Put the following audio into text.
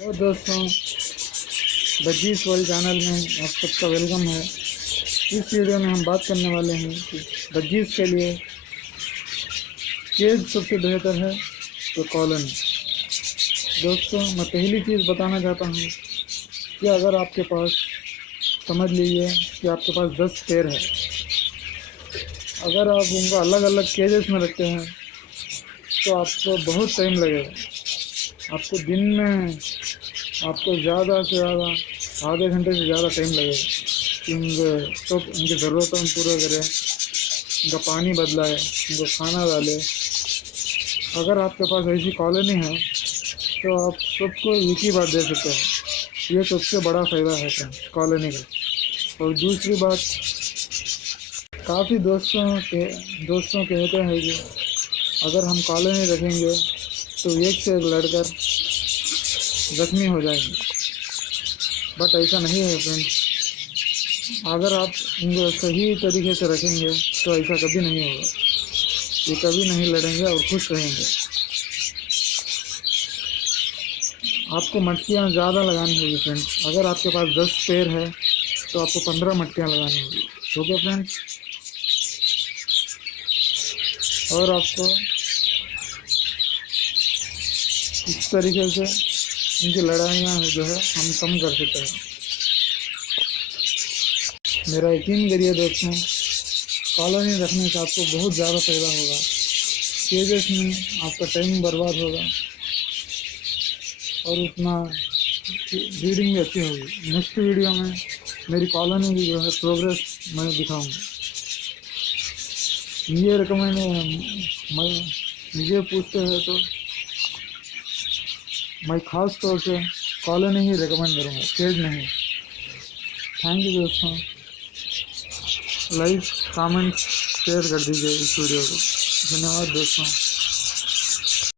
तो दोस्तों, budgies world channel में आप सबका वेलकम है। इस वीडियो में हम बात करने वाले हैं कि बजीज के लिए केज सबसे बेहतर है तो कॉलोनी। दोस्तों, मैं पहली चीज़ बताना चाहता हूँ कि अगर आपके पास, समझ लीजिए कि आपके पास 10 पेड़ है, अगर आप उनको अलग अलग केजेस में रखते हैं तो आपको बहुत टाइम लगेगा। आपको दिन में ज़्यादा से ज़्यादा आधे घंटे से ज़्यादा टाइम लगेगा कि उनकी ज़रूरतों में पूरा करें, उनका पानी बदलाए, उनको खाना डाले। अगर आपके पास ऐसी कॉलोनी है तो आप सबको एक ही बात दे सकते हैं। ये सबसे बड़ा फ़ायदा है फ्रेंड्स कॉलोनी का। और दूसरी बात, काफ़ी दोस्तों कहते हैं कि अगर हम कॉलोनी रखेंगे तो एक से एक लड़कर ज़ख्मी हो जाएंगे, बट ऐसा नहीं है फ्रेंड्स। अगर आप इनको सही तरीके से रखेंगे तो ऐसा कभी नहीं होगा। ये कभी नहीं लड़ेंगे और खुश रहेंगे। आपको मटकियाँ ज़्यादा लगानी होगी फ्रेंड्स। अगर आपके पास 10 पेड़ है तो आपको 15 मटकियाँ लगानी होगी। Okay friends. और आपको इस तरीके से इनकी लड़ाइयाँ जो है हम कम कर सकते हैं। मेरा यकीन करिए दोस्तों, कॉलोनी रखने से आपको बहुत ज़्यादा फ़ायदा होगा। केजेस में आपका टाइम बर्बाद होगा और उतना रीडिंग भी अच्छी होगी। नेक्स्ट वीडियो में मेरी कॉलोनी की जो है प्रोग्रेस मैं दिखाऊंगा। ये रिकमेंड मुझे पूछते हैं तो मैं ख़ास तौर से कॉलोनी ही रिकमेंड करूँगा, केज नहीं। थैंक यू दोस्तों। लाइक, कमेंट, शेयर कर दीजिए इस वीडियो को। धन्यवाद दोस्तों।